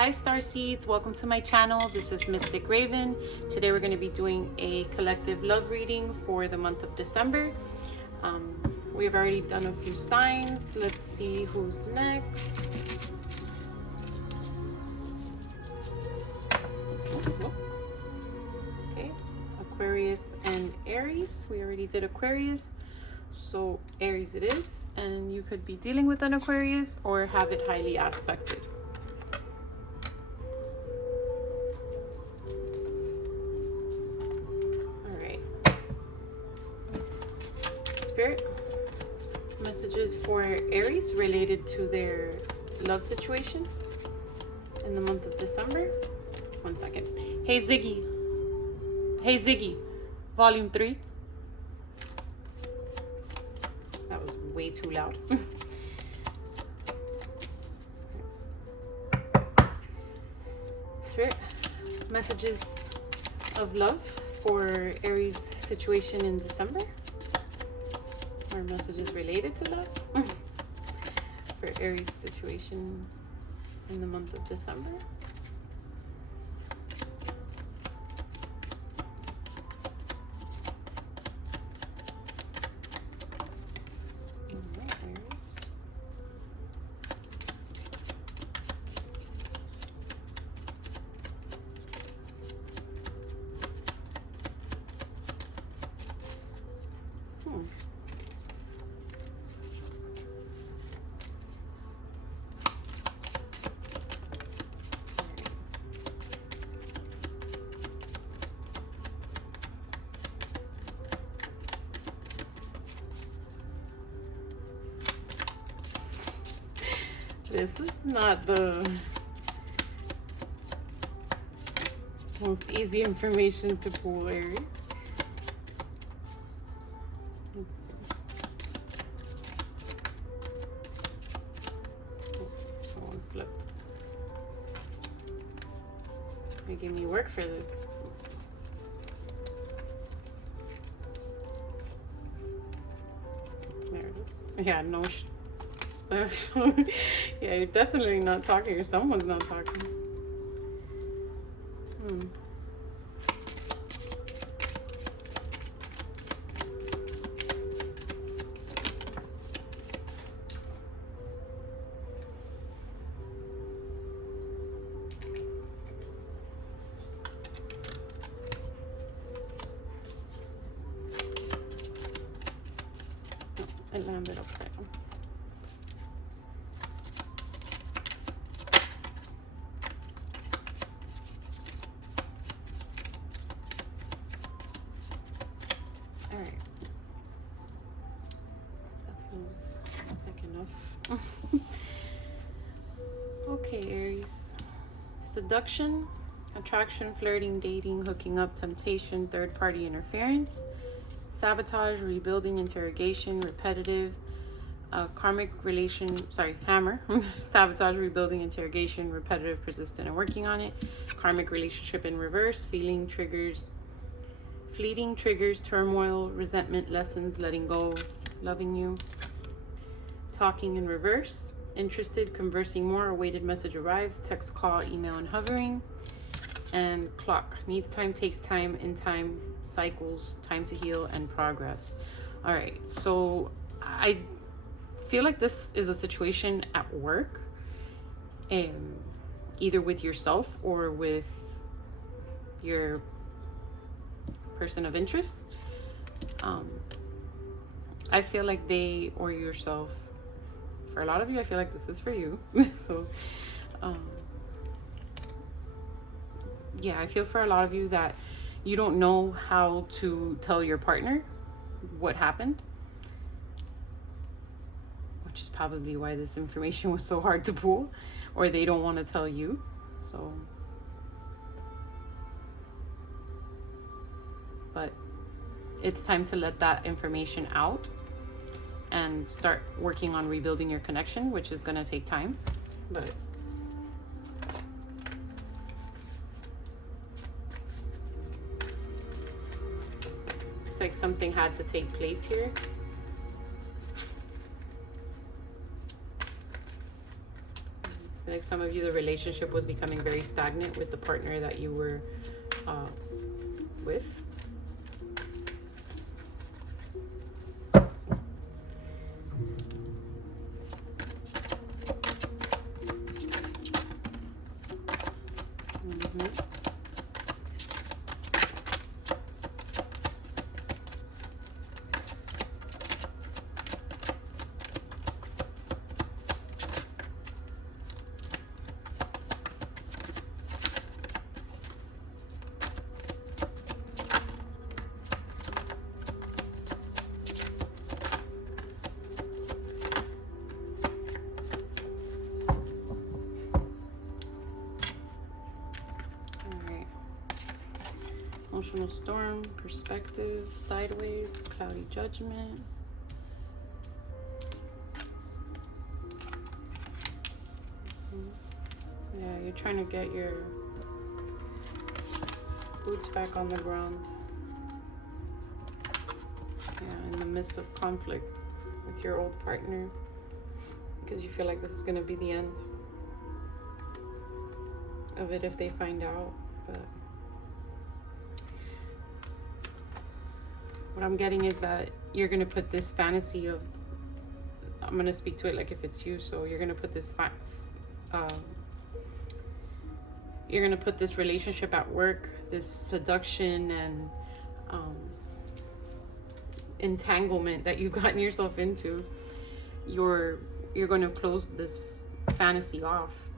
Hi Star Seeds, welcome to my channel. This is Mystic Raven. Today we're going to be doing a collective love reading for the month of December. We've already done a few signs. Let's see who's next. Okay, Aquarius and Aries. We already did Aquarius, so Aries it is, and you could be dealing with an Aquarius or have it highly aspected. Spirit, messages for Aries related to their love situation in the month of December. 1 second. Hey Ziggy. Hey Ziggy. Volume 3. That was way too loud. Spirit, messages of love for Aries situation in December. Or messages related to love for Aries situation in the month of December. Aries. This is not the most easy information to pull, Aries. Let's see. Oh, someone flipped. They give me work for this. There it is. Yeah, no. Yeah, you're definitely not talking, or someone's not talking. It landed upside down. Like enough. Okay, Aries. Seduction, attraction, flirting, dating, hooking up, temptation, third-party interference, sabotage, rebuilding, interrogation, repetitive, karmic relation, hammer, sabotage, rebuilding, interrogation, repetitive, persistent, and working on it, karmic relationship in reverse, fleeting triggers, turmoil, resentment, lessons, letting go, loving you, talking in reverse, interested, conversing more, awaited message arrives, text, call, email, and hovering, and clock, needs time, takes time, in time, cycles, time to heal, and progress. All right, so I feel like this is a situation at work, either with yourself or with your person of interest. I feel like they or yourself, for a lot of you, I feel like this is for you. So, yeah, I feel for a lot of you that you don't know how to tell your partner what happened, which is probably why this information was so hard to pull, or they don't want to tell you. So, but it's time to let that information out and start working on rebuilding your connection, which is going to take time, but it's like something had to take place here. feel like some of you, the relationship was becoming very stagnant with the partner that you were with. Emotional storm, perspective, sideways, cloudy judgment. Yeah, you're trying to get your boots back on the ground. Yeah, in the midst of conflict with your old partner, because you feel like this is going to be the end of it if they find out. But what I'm getting is that you're going to put this fantasy of, I'm going to speak to it like if it's you, so you're going to put this you're going to put this relationship at work, this seduction and entanglement that you've gotten yourself into, you're going to close this fantasy off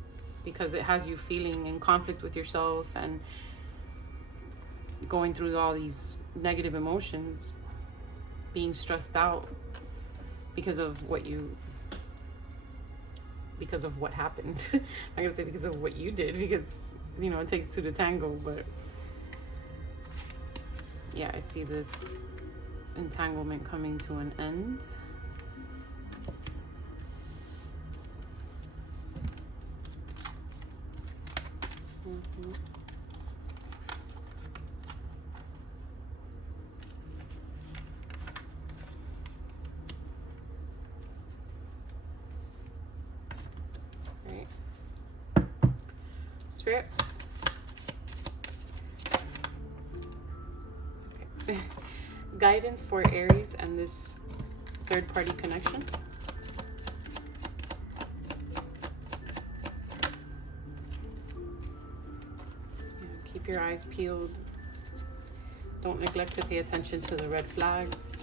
because it has you feeling in conflict with yourself and going through all these negative emotions, being stressed out because of what happened. I'm gonna say because of what you did, because you know it takes two to tango. But yeah, I see this entanglement coming to an end. Right. Spirit. Okay. Guidance for Aries and this third-party connection. Keep your eyes peeled. Don't neglect to pay attention to the red flags.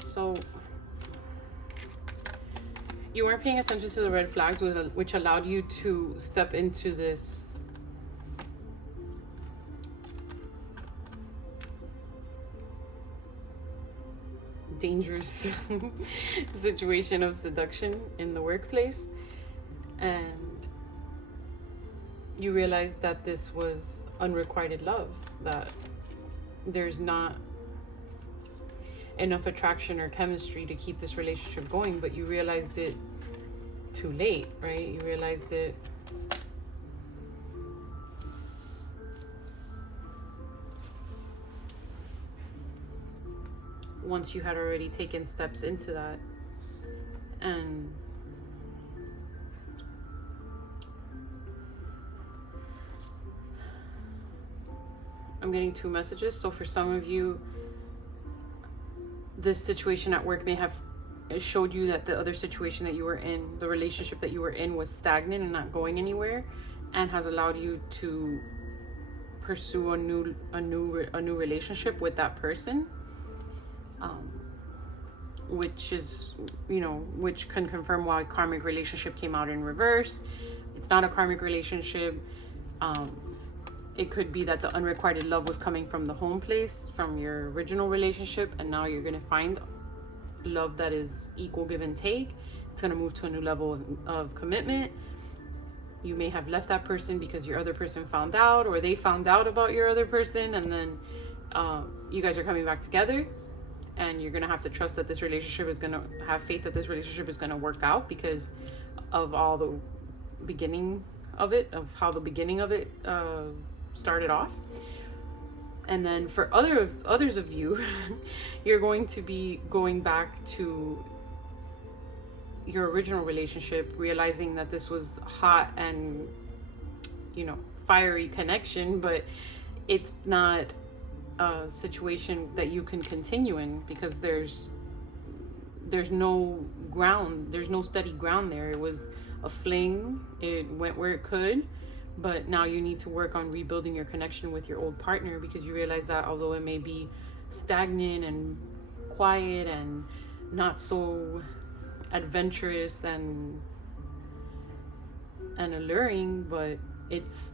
So you weren't paying attention to the red flags, which allowed you to step into this dangerous situation of seduction in the workplace, and you realized that this was unrequited love, that there's not enough attraction or chemistry to keep this relationship going, but you realized it too late, right? You realized it once you had already taken steps into that. And I'm getting two messages. So for some of you, this situation at work may have showed you that the other situation that you were in, the relationship that you were in, was stagnant and not going anywhere, and has allowed you to pursue a new relationship with that person, which is, you know, which can confirm why karmic relationship came out in reverse. It's not a karmic relationship. It could be that the unrequited love was coming from the home place, from your original relationship, and now you're going to find love that is equal give and take. It's going to move to a new level of commitment. You may have left that person because your other person found out, or they found out about your other person, and then you guys are coming back together. and you're gonna have to trust that this relationship is gonna have faith that this relationship is gonna work out because of all the beginning of it, of how the beginning of it started off. And then for others of you, you're going to be going back to your original relationship, realizing that this was hot and, you know, fiery connection, but it's not a situation that you can continue in because there's no ground, there's no steady ground there. It was a fling, it went where it could, but now you need to work on rebuilding your connection with your old partner because you realize that although it may be stagnant and quiet and not so adventurous and alluring, but it's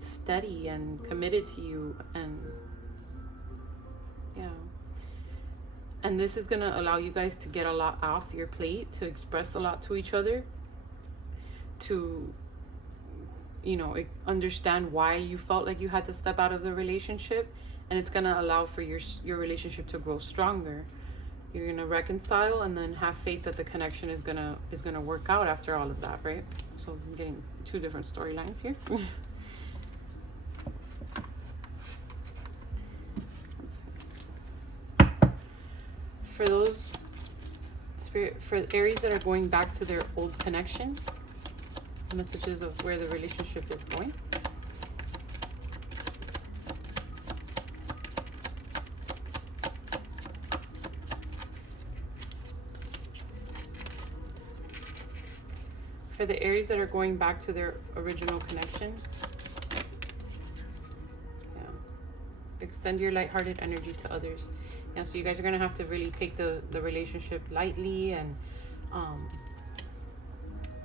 steady and committed to you, and yeah. And this is gonna allow you guys to get a lot off your plate, to express a lot to each other, to, you know, understand why you felt like you had to step out of the relationship, and it's gonna allow for your relationship to grow stronger. You're gonna reconcile and then have faith that the connection is gonna work out after all of that, right? So I'm getting two different storylines here. For those for Aries that are going back to their old connection, messages of where the relationship is going. For the Aries that are going back to their original connection, yeah, extend your lighthearted energy to others. Yeah, so you guys are going to have to really take the relationship lightly and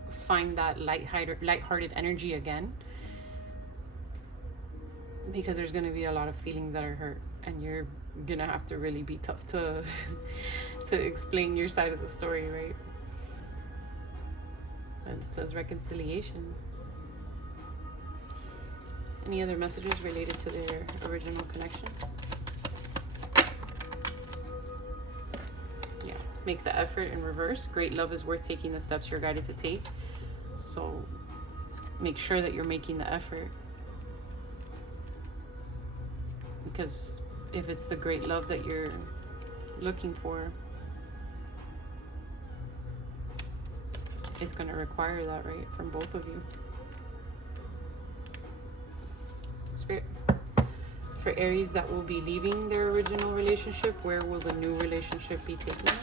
find that lighthearted energy again, because there's going to be a lot of feelings that are hurt, and you're going to have to really be tough to to explain your side of the story, right? And it says reconciliation. Any other messages related to their original connection? Make the effort in reverse. Great love is worth taking the steps you're guided to take. So make sure that you're making the effort. Because if it's the great love that you're looking for, it's going to require that, right? From both of you. Spirit. For Aries that will be leaving their original relationship, where will the new relationship be taking them?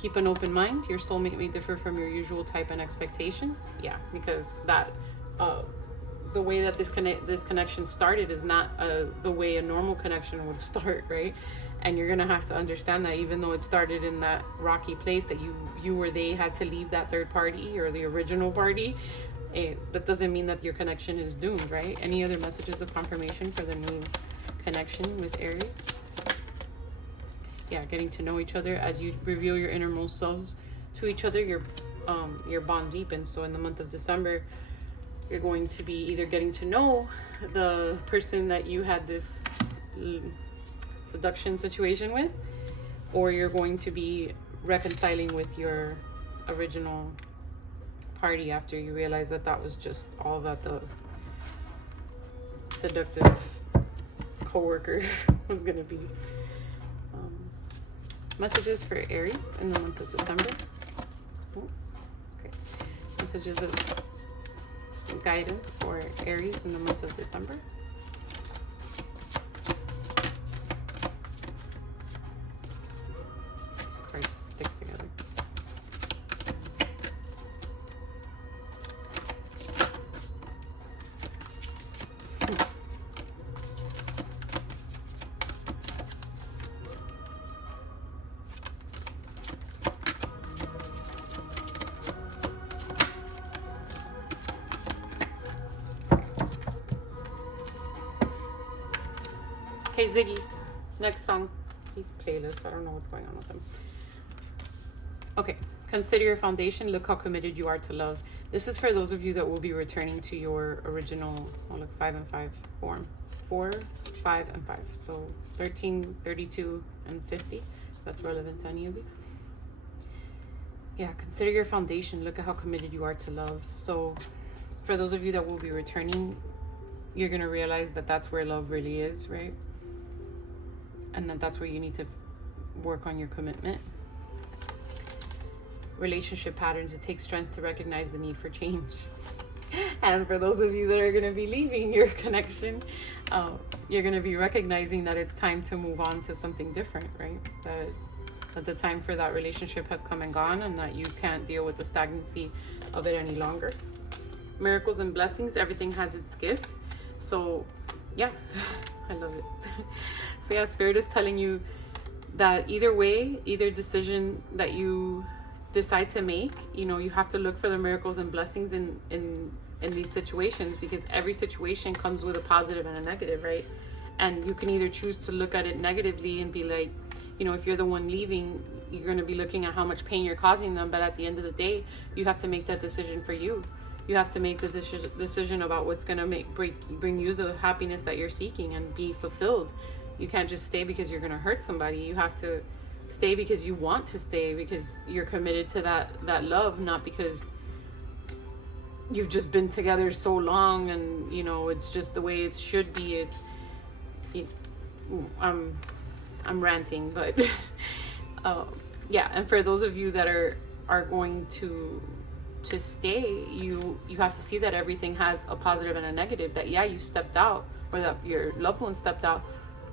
Keep an open mind. Your soulmate may differ from your usual type and expectations. Yeah, because that the way that this connection started is not the way a normal connection would start, right? And you're gonna have to understand that even though it started in that rocky place, that you or they had to leave that third party or the original party, that doesn't mean that your connection is doomed, right? Any other messages of confirmation for the new connection with Aries? Yeah, getting to know each other. As you reveal your innermost selves to each other, your bond deepens. So in the month of December, you're going to be either getting to know the person that you had this seduction situation with, or you're going to be reconciling with your original party after you realize that that was just all that the seductive coworker was gonna be. Messages for Aries in the month of December. Okay. Messages of guidance for Aries in the month of December. These cards stick together. Hey Ziggy, next song. These playlists, I don't know what's going on with them. Okay, Consider your foundation. Look how committed you are to love. This is for those of you that will be returning to your original, 5 and 5 form. 4, 5, and 5. So 13, 32, and 50. That's relevant to any of you. Yeah, consider your foundation. Look at how committed you are to love. So for those of you that will be returning, you're going to realize that that's where love really is, right? And that's where you need to work on your commitment. Relationship patterns, it takes strength to recognize the need for change. And for those of you that are going to be leaving your connection, you're going to be recognizing that it's time to move on to something different, right? That the time for that relationship has come and gone, and that you can't deal with the stagnancy of it any longer. Miracles and blessings, everything has its gift. So yeah, I love it. So yeah, Spirit is telling you that either way, either decision that you decide to make, you have to look for the miracles and blessings in these situations, because every situation comes with a positive and a negative, right? And you can either choose to look at it negatively and be like, if you're the one leaving, you're going to be looking at how much pain you're causing them. But at the end of the day, you have to make that decision for you. You have to make the decision about what's going to bring you the happiness that you're seeking and be fulfilled. You can't just stay because you're going to hurt somebody. You have to stay because you want to stay, because you're committed to that love, not because you've just been together so long and it's just the way it should be. I'm ranting, but yeah. And for those of you that are going to stay, you have to see that everything has a positive and a negative. That you stepped out, or that your loved one stepped out,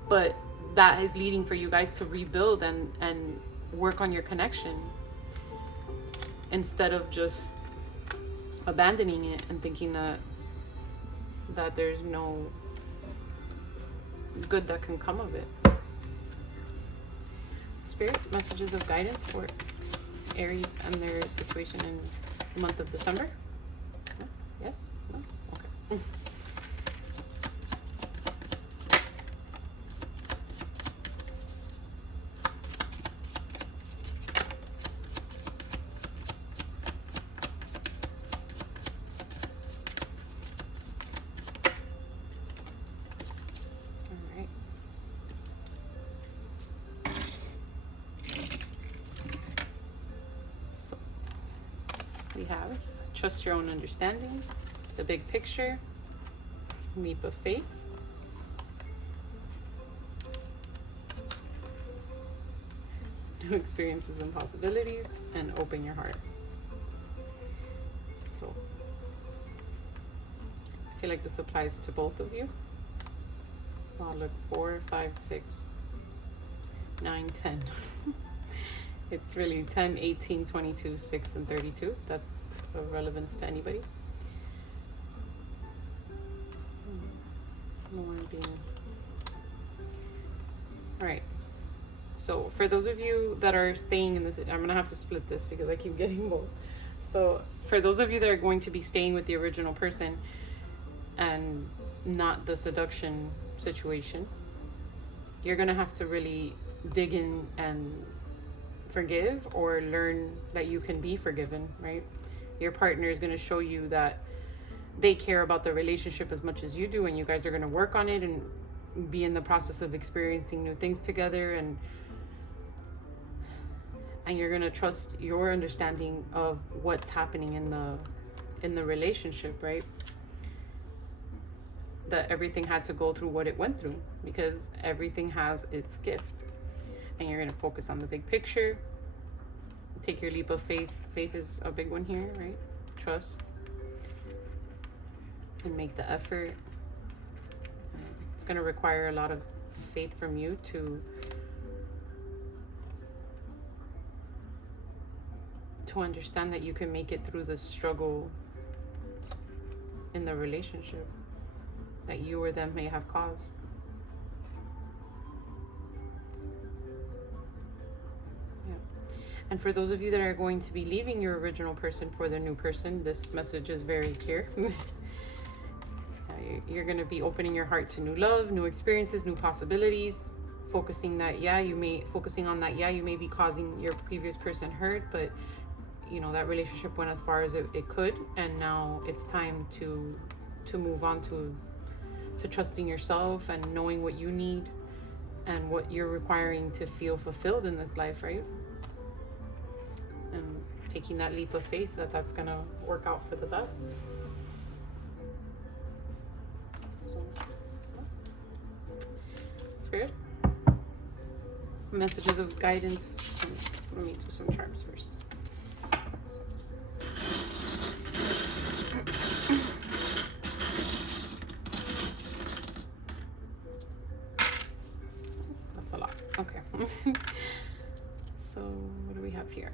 but that is leading for you guys to rebuild and work on your connection, instead of just abandoning it and thinking that there's no good that can come of it. Spirit, messages of guidance for Aries and their situation in the month of December. No? Yes? No? Okay. We have trust your own understanding, the big picture, leap of faith, new experiences and possibilities, and open your heart. So I feel like this applies to both of you. I'll look 4, 5, 6, 9, 10. It's really 10, 18, 22, 6, and 32. That's of relevance to anybody. No one being. All right. So for those of you that are staying in this, I'm going to have to split this because I keep getting both. So for those of you that are going to be staying with the original person and not the seduction situation, you're going to have to really dig in and forgive, or learn that you can be forgiven, right? Your partner is going to show you that they care about the relationship as much as you do, and you guys are going to work on it and be in the process of experiencing new things together, and you're going to trust your understanding of what's happening in the relationship, right? That everything had to go through what it went through, because everything has its gift. And you're going to focus on the big picture. Take your leap of faith. Faith is a big one here, right? Trust. And make the effort. It's going to require a lot of faith from you to understand that you can make it through the struggle in the relationship that you or them may have caused. And for those of you that are going to be leaving your original person for the new person, this message is very clear. You're going to be opening your heart to new love, new experiences, new possibilities, focusing on that, you may be causing your previous person hurt, but you know, that relationship went as far as it could, and now it's time to move on to trusting yourself and knowing what you need and what you're requiring to feel fulfilled in this life, right? And taking that leap of faith that that's gonna work out for the best. So, Spirit, messages of guidance. Let me do some charms first. That's a lot. Okay. So what do we have here?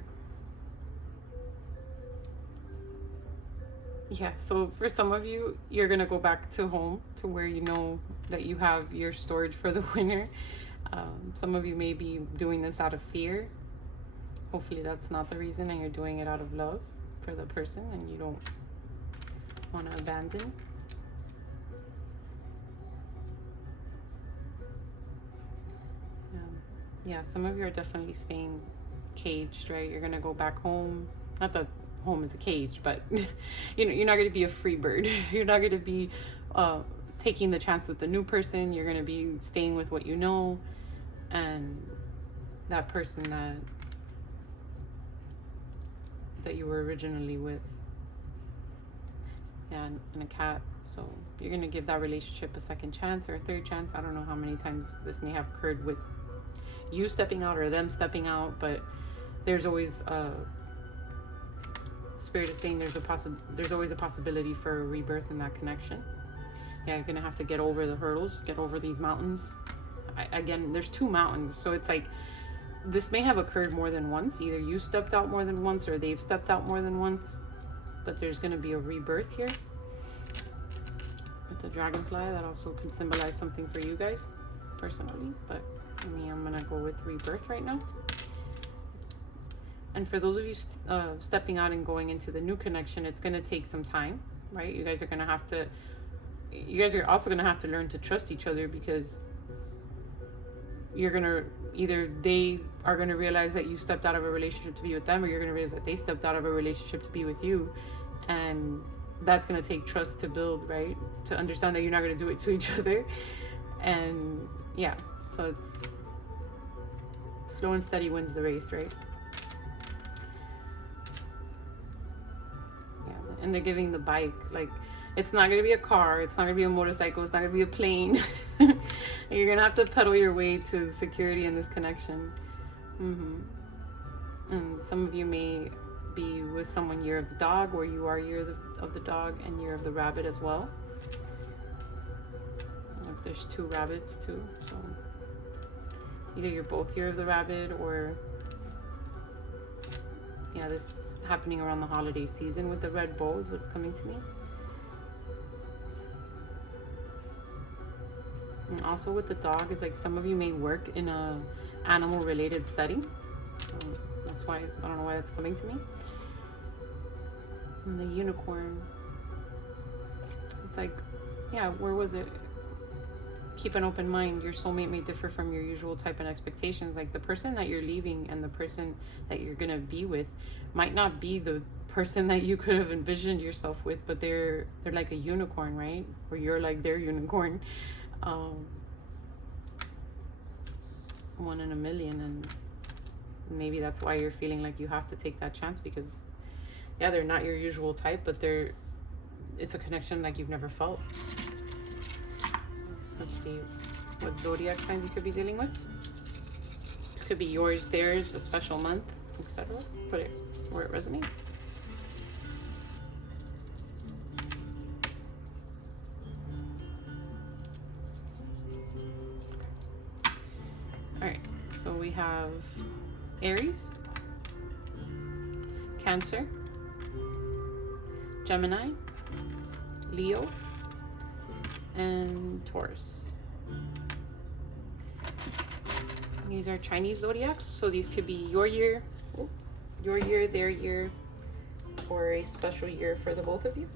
Yeah, so for some of you, you're gonna go back to home, to where you know that you have your storage for the winter. Some of you may be doing this out of fear. Hopefully that's not the reason, and you're doing it out of love for the person and you don't want to abandon. Yeah, some of you are definitely staying caged, right? You're gonna go back home. Not that home is a cage, but you know, you're not gonna be a free bird. You're not gonna be taking the chance with the new person. You're gonna be staying with what you know, and that person that you were originally with. Yeah, and a cat. So you're gonna give that relationship a second chance or a third chance. I don't know how many times this may have occurred with you stepping out or them stepping out, but there's always Spirit is saying there's always a possibility for a rebirth in that connection. Yeah, you're gonna have to get over the hurdles, get over these mountains. Again, there's 2 mountains, so it's like this may have occurred more than once. Either you stepped out more than once or they've stepped out more than once, but there's gonna be a rebirth here. With the dragonfly, that also can symbolize something for you guys personally, but me, I'm gonna go with rebirth right now. And for those of you stepping out and going into the new connection, it's gonna take some time, right? You guys are also gonna have to learn to trust each other, because you're gonna they are gonna realize that you stepped out of a relationship to be with them, or you're gonna realize that they stepped out of a relationship to be with you, and that's gonna take trust to build, right? To understand that you're not gonna do it to each other. And yeah, so it's slow and steady wins the race, right? Yeah, and they're giving the bike, like, it's not going to be a car, it's not going to be a motorcycle, it's not going to be a plane. You're going to have to pedal your way to security in this connection. And some of you may be with someone year of the dog, or you are year of the dog and year of the rabbit as well. Like, there's 2 rabbits too, so either you're both year of the rabbit, or yeah, this is happening around the holiday season with the red bow is what's coming to me. And also with the dog, is like some of you may work in a animal related setting. That's why, I don't know why that's coming to me. And the unicorn, it's like, yeah, where was it? Keep an open mind. Your soulmate may differ from your usual type and expectations. Like, the person that you're leaving and the person that you're gonna be with might not be the person that you could have envisioned yourself with, but they're like a unicorn, right? Or you're like their unicorn. 1 in a million, and maybe that's why you're feeling like you have to take that chance, because yeah, they're not your usual type, but it's a connection like you've never felt. Let's see what zodiac signs you could be dealing with. This could be yours, theirs, a special month, etc. Put it where it resonates. All right, so we have Aries, Cancer, Gemini, Leo, and Taurus. These are Chinese zodiacs, so these could be your year, their year, or a special year for the both of you.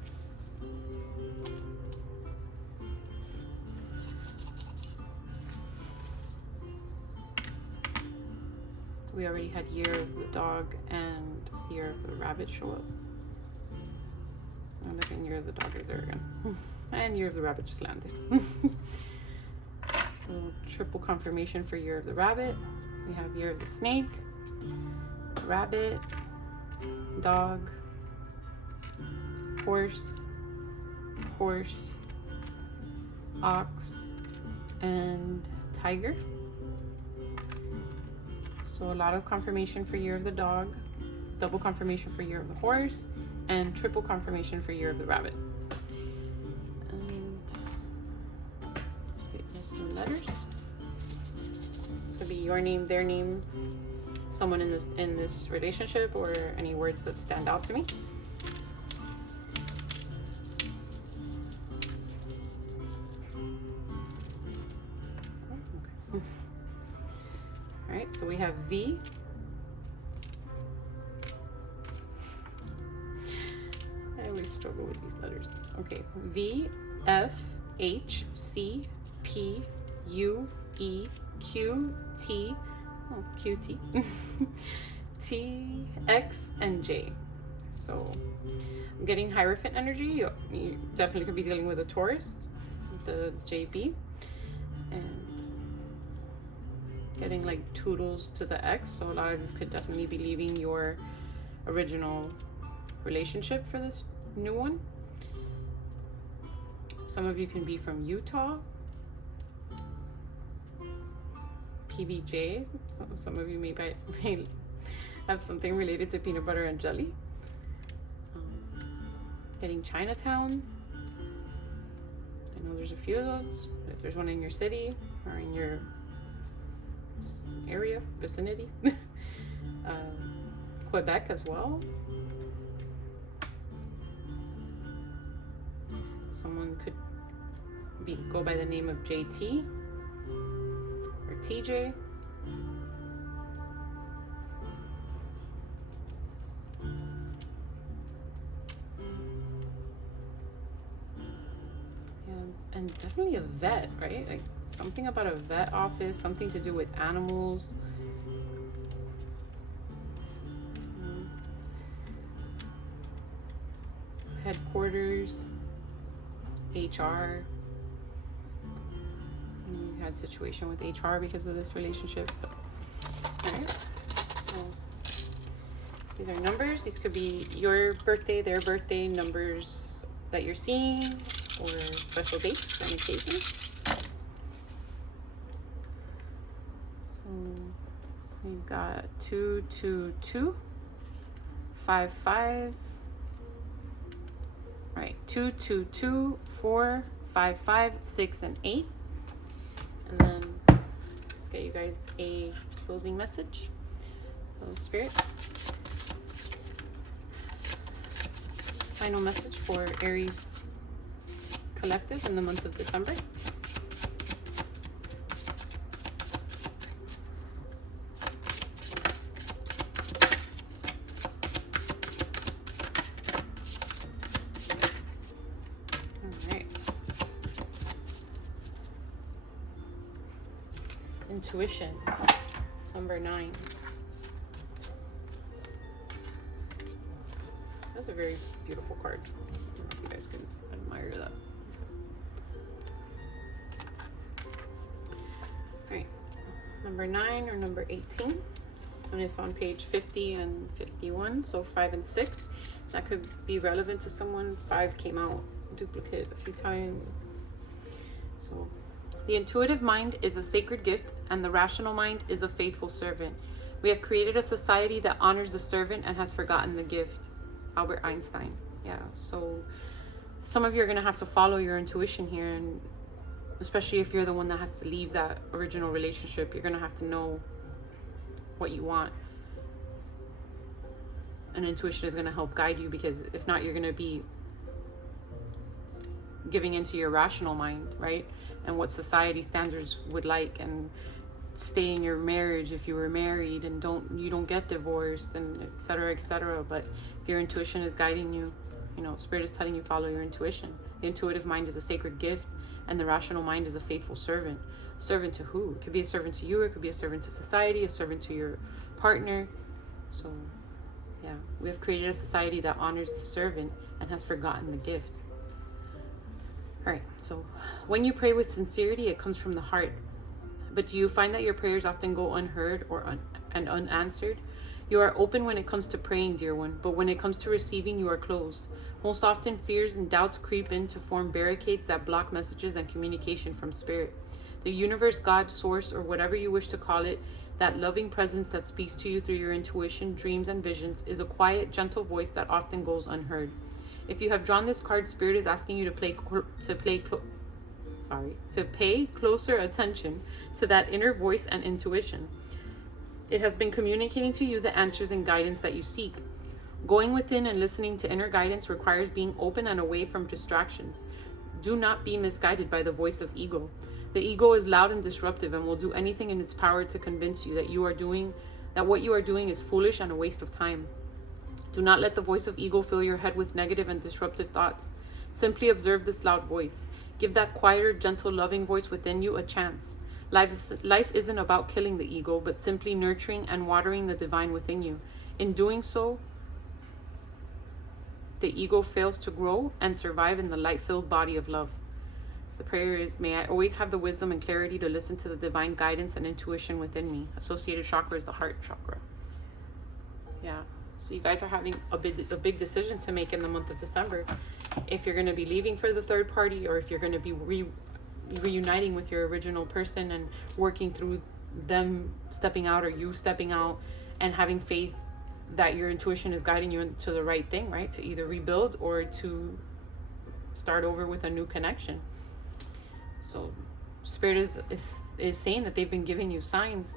We already had year of the dog and Year of the Rabbit show up. And again, Year of the Dog is there again. And Year of the Rabbit just landed. So triple confirmation for Year of the Rabbit. We have Year of the Snake, Rabbit, Dog, Horse, Ox, and Tiger. So a lot of confirmation for Year of the Dog, double confirmation for Year of the Horse, and triple confirmation for Year of the Rabbit. And just get you some letters. It's gonna be your name, their name, someone in this relationship, or any words that stand out to me. Okay. All right, so we have V. I always struggle with these letters. Okay, V, F, H, C, P, U, E, Q, T, oh, QT, T, X, and J. So I'm getting Hierophant energy. You definitely could be dealing with a Taurus, the JB, and getting like toodles to the X. So a lot of you could definitely be leaving your original relationship for this new one. Some of you can be from Utah, PBJ. So some of you may have something related to peanut butter and jelly. Getting Chinatown. I know there's a few of those, but if there's one in your city or in your area, vicinity. Quebec as well. Someone could go by the name of JT or TJ. And definitely a vet, right? Like something about a vet office, something to do with animals. Headquarters, HR. You had situation with HR because of this relationship. But, all right. So these are numbers. These could be your birthday, their birthday, numbers that you're seeing, or special dates and occasions. So we've got 222, 55. Right, 222, 4, 5, 5, 6, and 8. And then let's get you guys a closing message. Holy Spirit. Final message for Aries collective in the month of December. Intuition, number 9. That's a very beautiful card. I don't know if you guys can admire that. Alright, number 9 or number 18. And it's on page 50 and 51, so 5 and 6. That could be relevant to someone. 5 came out duplicate a few times. So the intuitive mind is a sacred gift, and the rational mind is a faithful servant. We have created a society that honors the servant and has forgotten the gift. Albert Einstein. Yeah, so some of you are going to have to follow your intuition here, and especially if you're the one that has to leave that original relationship, you're going to have to know what you want. And intuition is going to help guide you, because if not, you're going to be giving into your rational mind, right? And what society standards would like, and stay in your marriage if you were married, and you don't get divorced, and etc., etc. But if your intuition is guiding you, you know, Spirit is telling you follow your intuition. The intuitive mind is a sacred gift, and the rational mind is a faithful servant. Servant to who? It could be a servant to you, or it could be a servant to society, a servant to your partner. So Yeah, we have created a society that honors the servant and has forgotten the gift. All right, so when you pray with sincerity, it comes from the heart. But do you find that your prayers often go unheard and unanswered? You are open when it comes to praying, dear one, but when it comes to receiving, you are closed. Most often, fears and doubts creep in to form barricades that block messages and communication from spirit. The universe, God, source, or whatever you wish to call it, that loving presence that speaks to you through your intuition, dreams, and visions, is a quiet, gentle voice that often goes unheard. If you have drawn this card, Spirit is asking you to pay closer attention to that inner voice and intuition. It has been communicating to you the answers and guidance that you seek. Going within and listening to inner guidance requires being open and away from distractions. Do not be misguided by the voice of ego. The ego is loud and disruptive and will do anything in its power to convince you that what you are doing is foolish and a waste of time. Do not let the voice of ego fill your head with negative and disruptive thoughts. Simply observe this loud voice. Give that quieter, gentle, loving voice within you a chance. Life isn't about killing the ego, but simply nurturing and watering the divine within you. In doing so, the ego fails to grow and survive in the light-filled body of love. The prayer is, may I always have the wisdom and clarity to listen to the divine guidance and intuition within me. Associated chakra is the heart chakra. Yeah. So you guys are having a big decision to make in the month of December. If you're going to be leaving for the third party, or if you're going to be reuniting with your original person and working through them stepping out or you stepping out, and having faith that your intuition is guiding you into the right thing, right? To either rebuild or to start over with a new connection. So Spirit is saying that they've been giving you signs.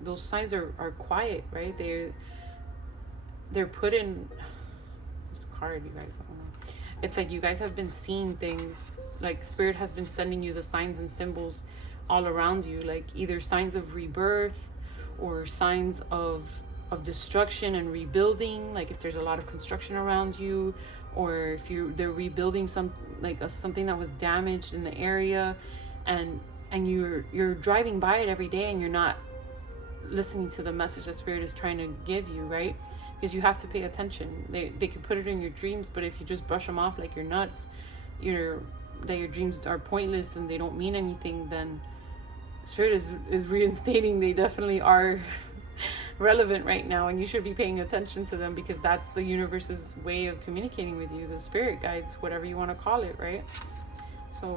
Those signs are quiet, right? They're put in this card, you guys. I don't know. It's like you guys have been seeing things, like Spirit has been sending you the signs and symbols all around you, like either signs of rebirth or signs of destruction and rebuilding, like if there's a lot of construction around you, or if they're rebuilding something that was damaged in the area, and you're driving by it every day and you're not listening to the message that Spirit is trying to give you, right? Because you have to pay attention. They can put it in your dreams, but if you just brush them off like you're nuts, that your dreams are pointless and they don't mean anything, then Spirit is reinstating they definitely are relevant right now, and you should be paying attention to them, because that's the universe's way of communicating with you, the spirit guides, whatever you want to call it, right? So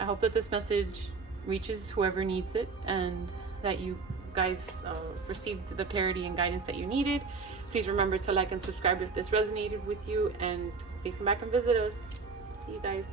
I hope that this message reaches whoever needs it, and that you guys received the clarity and guidance that you needed. Please remember to like and subscribe if this resonated with you, and please come back and visit us. See you guys.